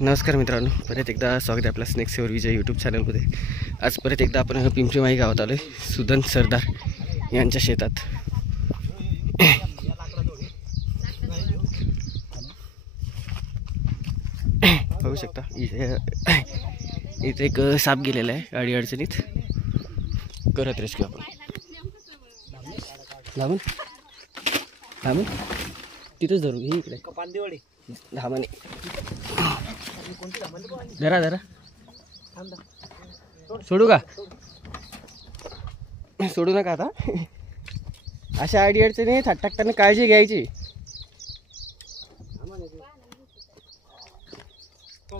नमस्कार मित्रांनो, परत एकदा स्वागत आहे आपला स्नेक सेवर विजय यूट्यूब चॅनलमध्ये। आज परत एकदा आपण पिंपरी माई गावात आलो आहे, सुदन सरदार यांच्या शेतात। बघू शकता इथे एक साप गेलेला आहे अडी अडचणीत, करत रेस्क्यू आपण। धामन धामन तिथंच धरू, हे इकडे धामाने जरा जरा सोडू का? सोडू नका आता। अशा आडी अडचणी टाकताना काळजी घ्यायची।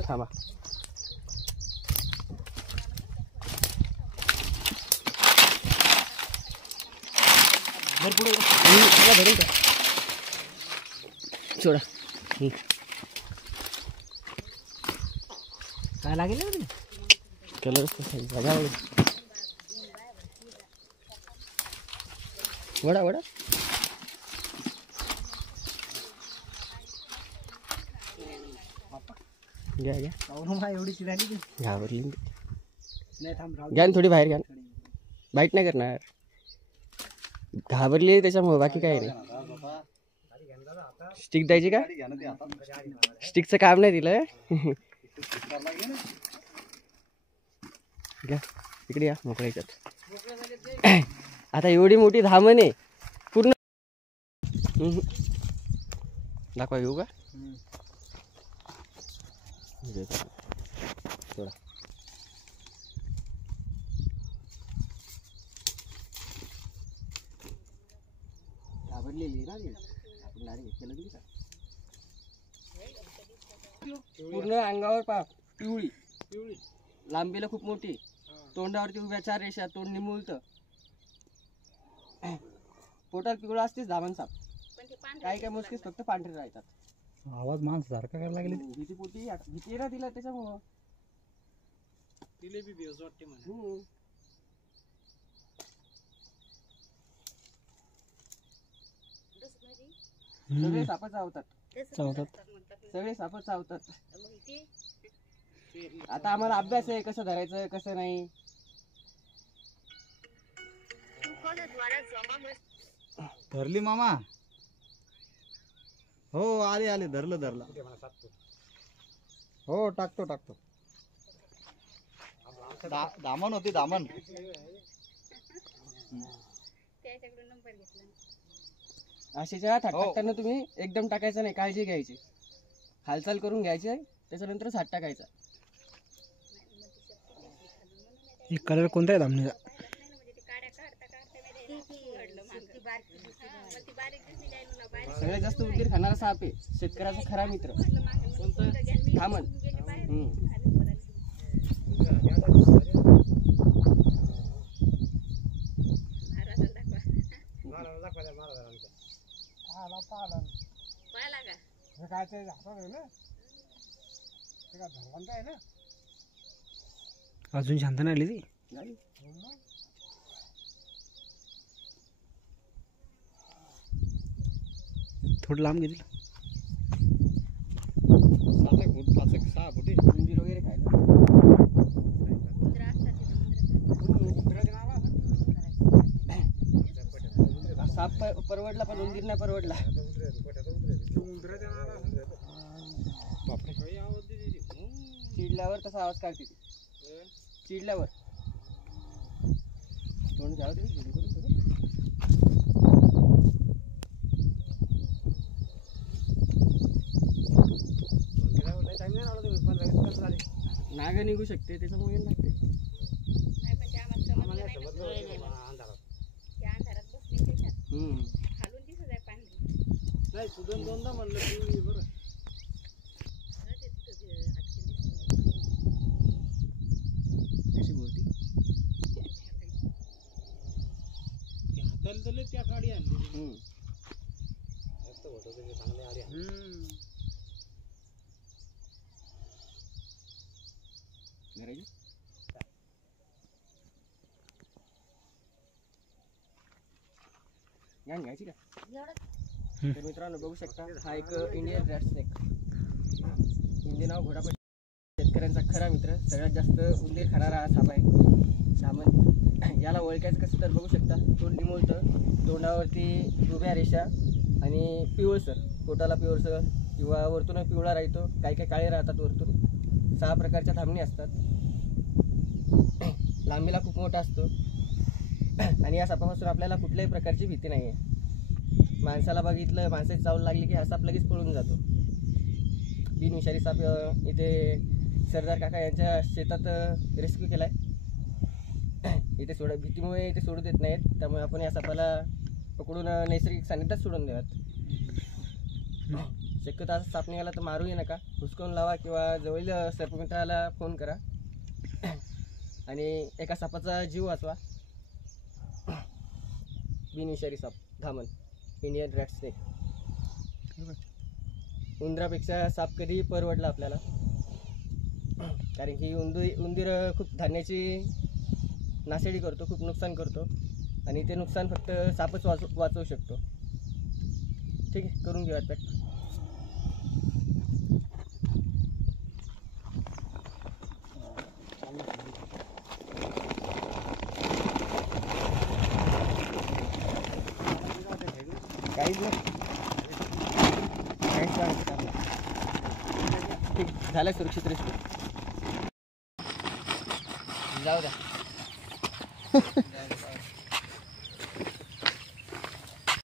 थांबा, सोडा। काय लागेल कलर वडा वडा घ्या घ्या, एवढी चिडाली घाबरली घ्या, थोडी बाहेर घ्या, बाईट नाही करणार, घाबरली त्याच्यामुळे, बाकी काय नाही। स्टिक द्यायची का? स्टिकचं काम नाही दिलं। घ्या इकडे या, मोकळ्या याच्यात। आता एवढी मोठी धामण आहे पूर्ण, दाखवा घेऊ का? थोडा घाबरलेली ना, पूर्ण अंगावर पा पिवळी पिवळी, लांबीला खूप मोठी, तोंडावरती उभ्या 4 रेषा, तोंड निमुळत, पोटात पिवळा असतेच धामण साप। काही काय मोजकेच फक्त पांढरे राहतात। आवाज माणूस सारखा करायला लागले, भीती पोटी भीती ना तिला, त्याच्यामुळं तिले बी बेवज वाटते म्हणे। सगळे साप चावतात, सगळे साप चावतात। आता आम्हाला अभ्यास आहे कसं धरायचं कसं नाही। धरली मामा? हो आले आले, धरलं धरलं। हो टाकतो टाकतो। दामन होती दामन। अशाच्या टाकताना तुम्ही एकदम टाकायचं नाही, काळजी घ्यायची, हालचाल करून घ्यायची, त्याच्यानंतर साठ टाकायचा। कलर कोणता आहे दामणीचा? सगळ्यात जास्त उंदीर खाणारा साप आहे, शेतकऱ्याचा खरा मित्र धामण। अजून शांत नाही आली ती, थोडं लांब गेली। 6 फुटी उंदीर वगैरे खायला साप परवडला, पण उंदीर नाही परवडला। चिडल्यावर तसा आवाज काढते ती, चिडल्यावर। तोंड घ्यावं तुम्ही, नाग निघू शकते, त्याच्यामुळे लागते। नाही सुदन दोनदा म्हणलं तू बरं। कशी बोलती हाताला त्या काडी आणली, चांगले आले। घ्यायची का? तर मित्रांनो बघू शकता, हा एक इंडियन रॅट स्नेक, हिंदी नाव घोडा। शेतकऱ्यांचा खरा मित्र, सगळ्यात जास्त उंदीर खाणारा हा साप आहे धामण. याला ओळखायचं कसं तर बघू शकता, तोंड निमुळतं, तोंडावरती उभ्या रेषा आणि पिवळसर, पोटाला पिवळसर किंवा वरतून पिवळा राहतो, काही काही काळे राहतात वरतून. 6 प्रकारच्या धामणी असतात. लांबीला खूप मोठा असतो आणि या सापापासून आपल्याला कुठल्याही प्रकारची भीती नाही आहे. माणसाला बघितलं, माणसाची चावल लागली की हा साप लगेच पळून जातो. बिनविषारी साप इथे सरदार काका यांच्या शेतात रेस्क्यू केला आहे. इथे भीतीमुळे इथे सोडू देत नाहीत, त्यामुळे आपण या सापाला पकडून नैसर्गिक सानिध्यात सोडून द्यावात. शक्यतो असं साप निघाला तर मारूही नका, हुसकावून लावा किंवा जवळील सर्पमित्राला फोन करा आणि एका सापाचा जीव वाचवा. बिनविषारी साप धामण, इंडियन रॅट स्नेक. उंदरापेक्षा साप कधी परवडला आपल्याला, कारण की उंदीर खूप धान्याची नासेडी करतो, खूप नुकसान करतो आणि ते नुकसान फक्त सापच वाचवू शकतो. ठीक आहे, करून घेऊयात पॅक. काहीच नाही, काहीच नाही. ठीक झालं, सुरक्षित रेस्क्यू. जाऊ द्या.